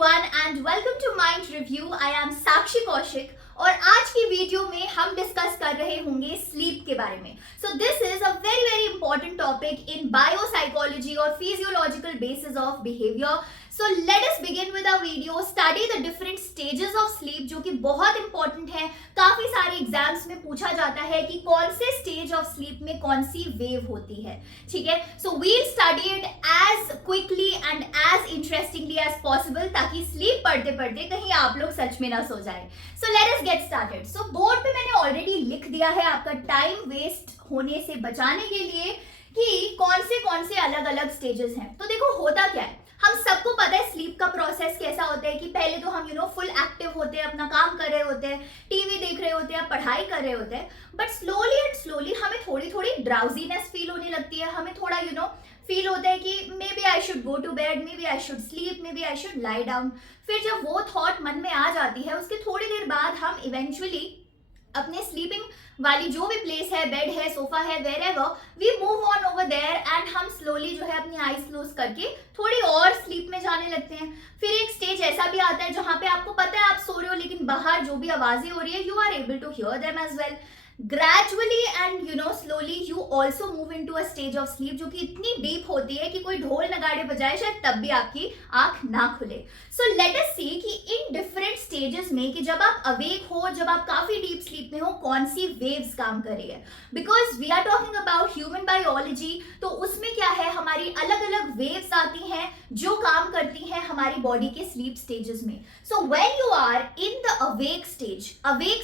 everyone and welcome to Mind Review. I am Sakshi Kaushik और आज की video में हम डिस्कस कर रहे होंगे स्लीप के बारे में. So this is a very very important topic in biopsychology और physiological basis of behaviour. So let us begin with our video. Study the different stages of sleep, जो कि बहुत इंपॉर्टेंट है. काफी सारे एग्जाम्स में पूछा जाता है कि कौन से स्टेज ऑफ स्लीप में कौन सी वेव होती है. ठीक है, so we'll study it as quickly and as interestingly as possible, ताकि स्लीप पढ़ते पढ़ते कहीं आप लोग सच में ना सो जाए. So let us get started. So board पे मैंने ऑलरेडी लिख दिया है आपका टाइम वेस्ट होने से बचाने के लिए कि कौन से अलग अलग स्टेजेस हैं. तो देखो होता क्या है, हम सबको पता है स्लीप का प्रोसेस कैसा होता है कि पहले तो हम फुल एक्टिव होते हैं, अपना काम कर रहे होते हैं, टीवी देख रहे होते हैं, पढ़ाई कर रहे होते हैं, बट स्लोली एंड स्लोली हमें थोड़ी थोड़ी ड्राउजीनेस फील होने लगती है. हमें थोड़ा फील होता है कि maybe I should go to bed, maybe I should sleep, maybe I should lie down. फिर जब वो थॉट मन में आ जाती है, उसके थोड़ी देर बाद हम इवेंचुअली अपने स्लीपिंग वाली जो भी प्लेस है, बेड है, सोफा है, wherever, we move on over there and हम स्लोली अपनी आईज क्लोज करके थोड़ी और स्लीप में जाने लगते हैं. फिर एक स्टेज ऐसा भी आता है जहां पे आपको पता है आप सो रहे हो, लेकिन बाहर जो भी आवाजें हो रही है, you are able to hear them as well. Gradually and slowly you also move into a stage of sleep, जो कि इतनी डीप होती है कि कोई ढोल नगाड़े बजाए शायद तब भी आपकी आंख ना खुले. सो लेट अस सी कि इन डिफरेंट स्टेजेस में कि जब आप अवेक हो, जब आप काफी डीप स्लीप में हो, कौन सी वेव्स काम कर रही है. Because we are talking about human biology, तो उसमें क्या है, हमारी अलग अलग वेव्स आती हैं जो काम करती हैं हमारी बॉडी के स्लीप स्टेजेस में. So when you are in the awake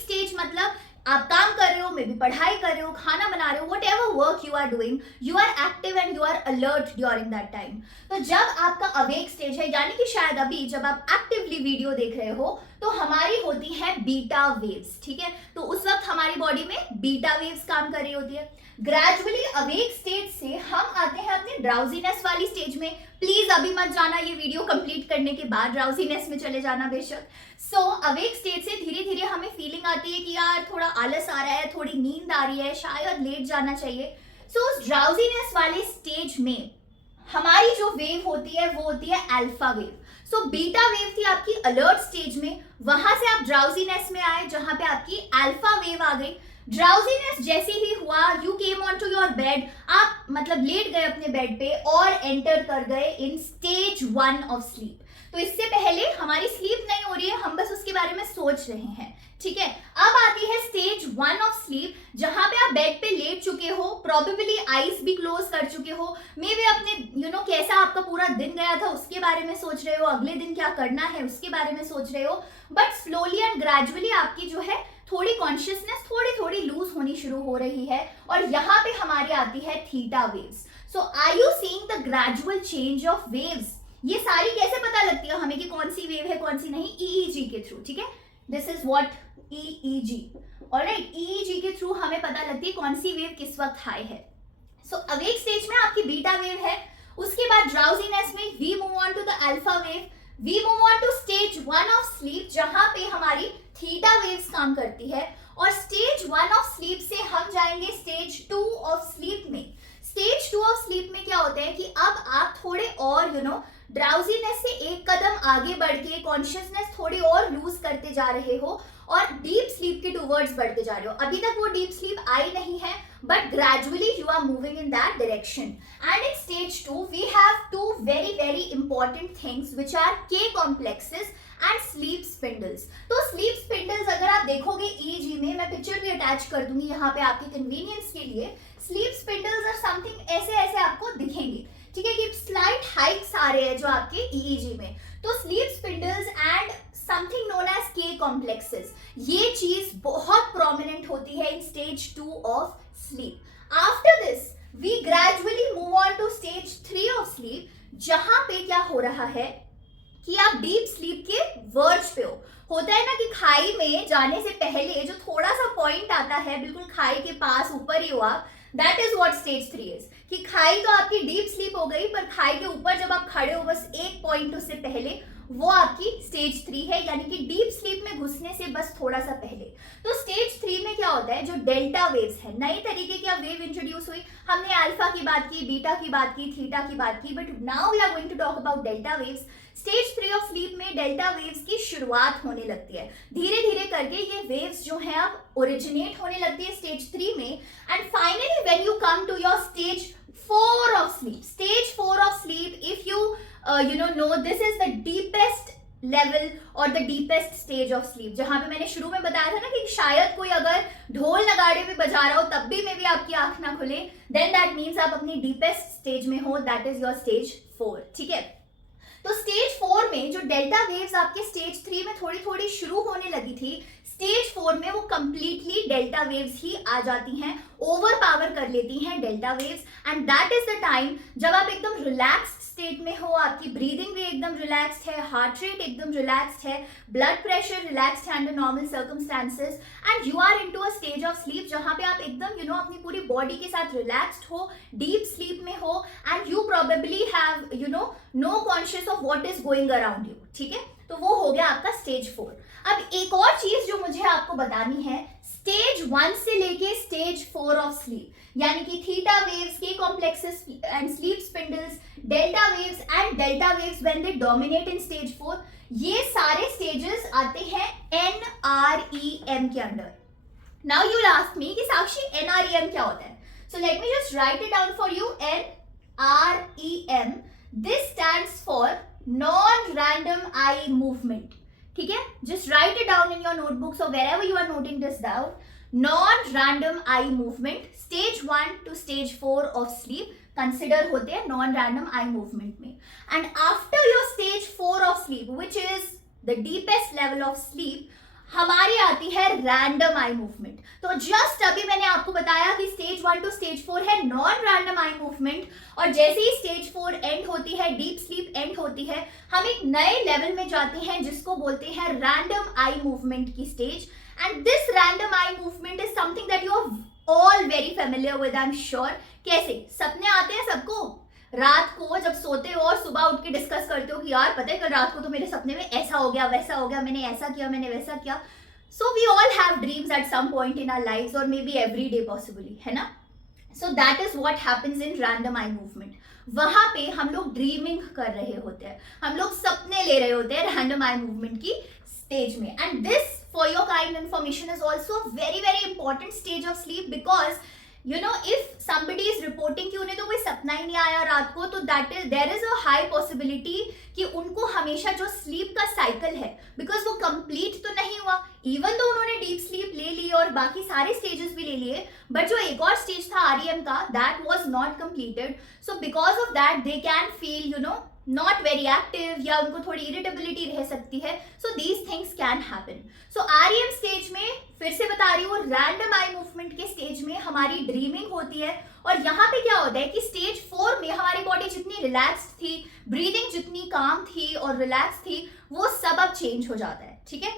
stage मतलब आप काम कर रहे हो, मे बी पढ़ाई कर रहे हो, खाना बना रहे हो, whatever work you are doing, you are active and you are alert during that time. तो जब आपका अवेक स्टेज है, यानी कि शायद अभी जब आप एक्टिवली वीडियो देख रहे हो, तो हमारी होती है बीटा वेव्स. ठीक है, तो उस वक्त हमारी बॉडी में बीटा वेव्स काम कर रही होती है. ग्रेजुअली अवेक स्टेज से हम आते हैं अपने ड्राउजीनेस वाली स्टेज में. प्लीज अभी मत जाना, ये वीडियो कंप्लीट करने के बाद ड्राउजीनेस में चले जाना बेशक. सो अवेक स्टेज से धीरे धीरे हमें फीलिंग आती है कि यार थोड़ा आलस आ रहा है, थोड़ी नींद आ रही है, शायद लेट जाना चाहिए. सो उस ड्राउजीनेस वाले स्टेज में हमारी जो वेव होती है वो होती है alpha wave. So beta wave थी आपकी अलर्ट स्टेज में, वहां से आप ड्राउजीनेस में आए जहां पे आपकी अल्फा वेव आ गई. ड्राउजीनेस जैसे ही हुआ, you came on to your bed, आप मतलब लेट गए अपने बेड पे और एंटर कर गए इन स्टेज 1 ऑफ स्लीप. तो इससे पहले हमारी स्लीप नहीं हो रही है, हम बस उसके बारे में सोच रहे हैं. ठीक है, अब आती है स्टेज 1 ऑफ स्लीप, जहां पे आप बेड पे लेट चुके हो, प्रोबेबली आईज भी क्लोज कर चुके हो, मे बी अपने कैसा आपका पूरा दिन गया था उसके बारे में सोच रहे हो, अगले दिन क्या करना है उसके बारे में सोच रहे हो. बट स्लोली एंड ग्रेजुअली आपकी जो है थोड़ी कॉन्शियसनेस थोड़ी थोड़ी लूज होनी शुरू हो रही है, और यहाँ पे हमारी आती है theta waves. So are you seeing the gradual change of waves. ये सारी कैसे पता लगती है हमें कि कौन सी वेव है कौन सी नहीं? ईईजी के थ्रू. ठीक है, this is what EEG. Alright, EEG के थ्रू हमें पता लगती है कौन सी वेव किस वक्त हाई है. सो अवेक स्टेज में आपकी बीटा वेव है, उसके बाद ड्राउजीनेस में we move on to the alpha wave, we move on to stage 1 of sleep, जहां पे हमारी थीटा वेव्स काम करती है, और स्टेज 1 ऑफ स्लीप से हम जाएंगे स्टेज 2 ऑफ स्लीप में. स्टेज 2 ऑफ स्लीप में क्या होता है कि अब आप थोड़े और ड्राउजीनेस से एक कदम आगे बढ़ के कॉन्शियसनेस थोड़ी और लूज करते जा रहे हो और डीप स्लीप के टूवर्ड्स बढ़ते जा रहे हो. अभी तक वो डीप स्लीप आई नहीं है, but gradually you are moving in that direction. And in stage 2 we have two very important things which are K complexes and sleep spindles. तो sleep spindles अगर आप देखोगे EEG में, मैं पिक्चर भी attach कर दूंगी यहाँ पे आपके कन्वीनियंस के लिए. sleep spindles are something ऐसे आपको दिखेंगे. ठीक है, कि स्लाइट हाइट्स आ रहे हैं जो आपके EEG में. तो sleep spindles and something known as K complexes, ये चीज बहुत प्रोमिनेंट होती है in stage 2 of sleep. After this, we gradually move on to stage 3 of sleep, जहां पे क्या हो रहा है कि आप डीप स्लीप के वर्ज पे हो. होता है ना कि खाई में जाने से पहले जो थोड़ा सा पॉइंट आता है, बिल्कुल खाई के पास ऊपर ही हो आप, that is what stage 3 is. कि खाई तो आपकी डीप स्लीप हो गई, पर खाई के ऊपर जब आप खड़े हो बस एक पॉइंट उससे पहले, वो आपकी स्टेज 3 है, यानी कि डीप स्लीप में घुसने से बस थोड़ा सा पहले. तो स्टेज 3 में क्या होता है, जो डेल्टा वेव्स है, नई तरीके की वेव इंट्रोड्यूस हुई. हमने अल्फा की बात की, बीटा की बात की, थीटा की बात की, but now we are going to talk about delta waves. Stage 3 of sleep में डेल्टा वेव्स की शुरुआत होने लगती है। धीरे धीरे करके ये वेव्स जो हैं अब ओरिजिनेट होने लगती है स्टेज 3 में, and finally when you come to your stage 4 of sleep, stage 4 of sleep, if you know this is the deepest level और the deepest stage of sleep, जहां पे मैंने शुरू में बताया था ना कि शायद कोई अगर ढोल नगाड़े भी बजा रहा हो तब भी मे भी आपकी आंख ना खुले, देन दैट मीन्स आप अपनी डीपेस्ट स्टेज में हो, दैट इज योर स्टेज 4। ठीक है, तो स्टेज 4 में जो डेल्टा वेव्स आपके स्टेज 3 में थोड़ी थोड़ी शुरू होने लगी थी, स्टेज 4 में वो कंप्लीटली डेल्टा वेव्स ही आ जाती हैं, ओवर पावर कर लेती हैं delta waves, and that is the time जब आप एकदम रिलैक्स्ड स्टेट में हो, आपकी ब्रीदिंग भी एकदम रिलैक्स्ड है, हार्ट रेट एकदम रिलैक्स्ड है, ब्लड प्रेशर रिलैक्स्ड है under normal circumstances, and you are into a stage of sleep जहां पे आप एकदम अपनी पूरी बॉडी के साथ रिलैक्स्ड हो, डीप स्लीप में हो, and you probably have no conscious of what is going around you. ठीक है, तो वो हो गया आपका स्टेज 4। अब एक और चीज जो मुझे आपको बतानी है, स्टेज 1 से लेके स्टेज 4 ऑफ स्लीप, यानी कि थीटा वेव्स, के complexes and sleep spindles, delta waves and delta waves when they dominate in stage 4, ये सारे स्टेजेस आते हैं NREM के under. Now you will ask me कि साक्षी NREM क्या होता है? सो let me just right it down for you. NREM, this stands for non random eye movement. ठीक है, just right it down in your notebooks और wherever you are noting this down. Non random eye movement, stage 1 to stage 4 of sleep consider होते हैं non random eye movement में, and after your stage 4 of sleep which is the deepest level of sleep, हमारी आती है random eye movement. तो just अभी मैंने आपको बताया कि स्टेज 1 टू स्टेज 4 है नॉन रैंडम आई मूवमेंट, और जैसे ही स्टेज 4 एंड होती है, डीप स्लीप एंड होती है, हम एक नए लेवल में जाते हैं जिसको बोलते हैं रैंडम आई मूवमेंट की stage, and this random eye movement is something that you are all very familiar with, I am sure. कैसे सपने आते हैं सबको, रात को जब सोते हो और सुबह उठ के डिस्कस करते हो कि यार पता है कल रात को तो मेरे सपने में ऐसा हो गया, वैसा हो गया, मैंने ऐसा किया, मैंने वैसा किया। So we all have dreams at some point in our lives, और maybe every day possibly, है ना? So that is what happens in random eye movement. वहां पे हम लोग ड्रीमिंग कर रहे होते हैं, हम लोग सपने ले रहे होते हैं रैंडम आई मूवमेंट की स्टेज में, and this for your kind information is also very very important stage of sleep, because if somebody is reporting कि उन्हें तो कोई सपना ही नहीं आया रात को, तो there is a high possibility कि उनको हमेशा जो स्लीप का साइकिल है, बिकॉज वो कंप्लीट तो नहीं हुआ, इवन तो उन्होंने डीप स्लीप ले ली और बाकी सारे स्टेजेस भी ले लिए, बट जो एक और स्टेज था REM का, that was not completed. So because of that they can feel not very active, या उनको थोड़ी इरिटेबिलिटी रह सकती है। So these things can happen. So REM stage में, फिर से बता रही हूँ, रैंडम आई मूवमेंट के स्टेज में हमारी ड्रीमिंग होती है, और यहाँ पे क्या होता है कि स्टेज 4 में हमारी बॉडी जितनी रिलैक्स्ड थी, ब्रीदिंग जितनी काम थी और रिलैक्स थी, वो सब अब चेंज हो जाता है। ठीक है,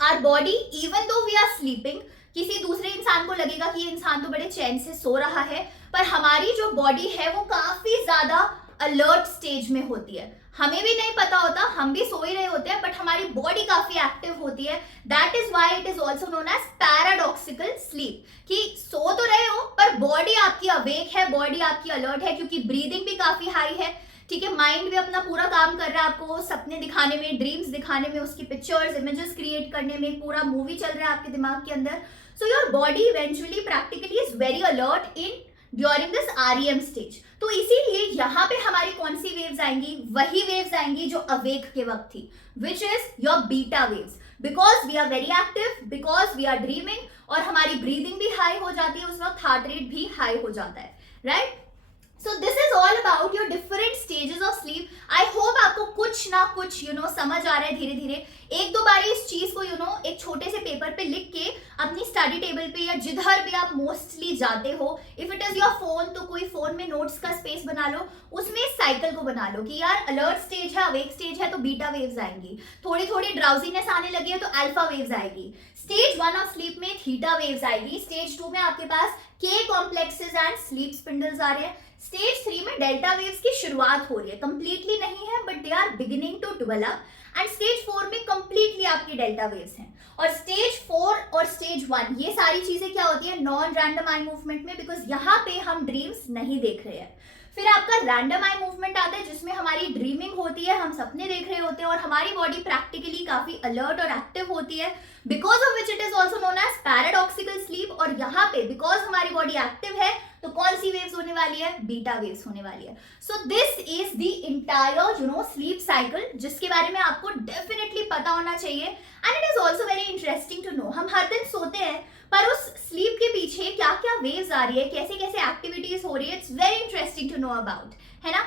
our body even though we are sleeping, किसी दूसरे इंसान को लगेगा कि ये इंसान तो बड़े चैन से सो रहा है, पर हमारी जो बॉडी है वो काफी ज्यादा अलर्ट स्टेज में होती है। हमें भी नहीं पता होता, हम भी सो ही रहे होते हैं, बट हमारी बॉडी काफी एक्टिव होती है। That is why it is also known as paradoxical sleep, कि सो तो रहे हो पर बॉडी आपकी अवेक है, बॉडी आपकी अलर्ट है, क्योंकि ब्रीदिंग भी काफी हाई है। ठीक है, माइंड भी अपना पूरा काम कर रहा है, आपको सपने दिखाने में, ड्रीम्स दिखाने में, उसकी पिक्चर्स, इमेजेस क्रिएट करने में, पूरा मूवी चल रहा है आपके दिमाग के अंदर। So your body eventually practically is very alert in during this REM stage. तो इसीलिए यहाँ पे हमारी कौन सी वेव्स आएंगी, वही वेव्स आएंगी जो अवेक के वक्त थी, which is your beta waves, because we are very active, because we are dreaming, और हमारी ब्रीदिंग भी हाई हो जाती है, उस वक्त हार्ट रेट भी हाई हो जाता है, right? So this is all about your different stages of sleep. I hope आपको कुछ ना कुछ समझ आ रहा है धीरे धीरे। एक दो बार इस चीज को एक छोटे से पेपर पे लिख के अपनी स्टडी टेबल पे या जिधर भी आप मोस्टली जाते हो, if it is your phone, तो कोई फोन में नोट्स का स्पेस बना लो, उसमें इस साइकिल को बना लो कि यार अलर्ट स्टेज है, अवेक स्टेज है तो बीटा वेव्स आएंगी, थोड़ी थोड़ी ड्राउजीनेस आने लगी है तो अल्फा वेव्स आएगी, स्टेज 1 ऑफ स्लीप में थीटा वेव्स आएगी, स्टेज 2 में आपके पास के कॉम्प्लेक्सेस एंड स्लीप स्पिंडल्स आ रहे हैं, स्टेज 3 में डेल्टा वेव्स की शुरुआत हो रही है, कंप्लीटली नहीं है but they are beginning to develop, and stage 4 में कंप्लीटली आपकी डेल्टा वेव्स हैं। और स्टेज 4 और स्टेज 1 ये सारी चीजें क्या होती है नॉन रैंडम आई मूवमेंट में, बिकॉज यहाँ पे हम ड्रीम्स नहीं देख रहे हैं। फिर आपका रैंडम आई मूवमेंट आता है जिसमें हमारी ड्रीमिंग होती है, हम सपने देख रहे होते हैं और हमारी बॉडी प्रैक्टिकली काफी अलर्ट और एक्टिव होती है, because of which it is also known as paradoxical sleep. और यहाँ पे बिकॉज हमारी बॉडी एक्टिव है तो कौन सी वेव्स होने वाली है, बीटा वेव्स होने वाली है। So this is the entire sleep cycle, जिसके बारे में आपको डेफिनेटली पता होना चाहिए। And it is also very interesting to know. हम हर दिन सोते हैं पर उस स्लीप के पीछे क्या क्या वेव्स आ रही है, कैसे कैसे एक्टिविटीज हो रही है, it's very interesting to know about, है ना।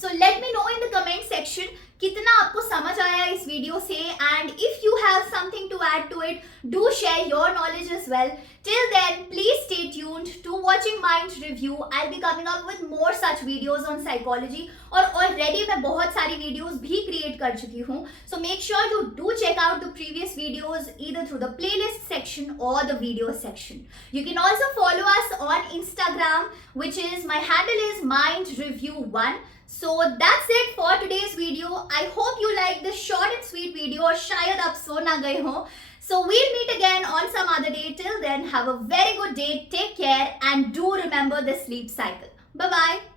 So let me know in the comment section कितना आपको समझ आया इस वीडियो से, and if you have something to add to it, do share your knowledge as well. Till then, please stay tuned to watching Mind Review. I'll be coming up with more such videos on psychology. और already मैं बहुत सारी videos भी create कर चुकी हूँ. So make sure you do check out the previous videos either through the playlist section or the video section. You can also follow us on Instagram, which is, my handle is Mind Review 1. So that's it for today's video. I hope you like this short and sweet video. और शायद आप सो ना गए हो. So we'll meet again on some other day. Till then, have a very good day. Take care and do remember the sleep cycle. Bye-bye.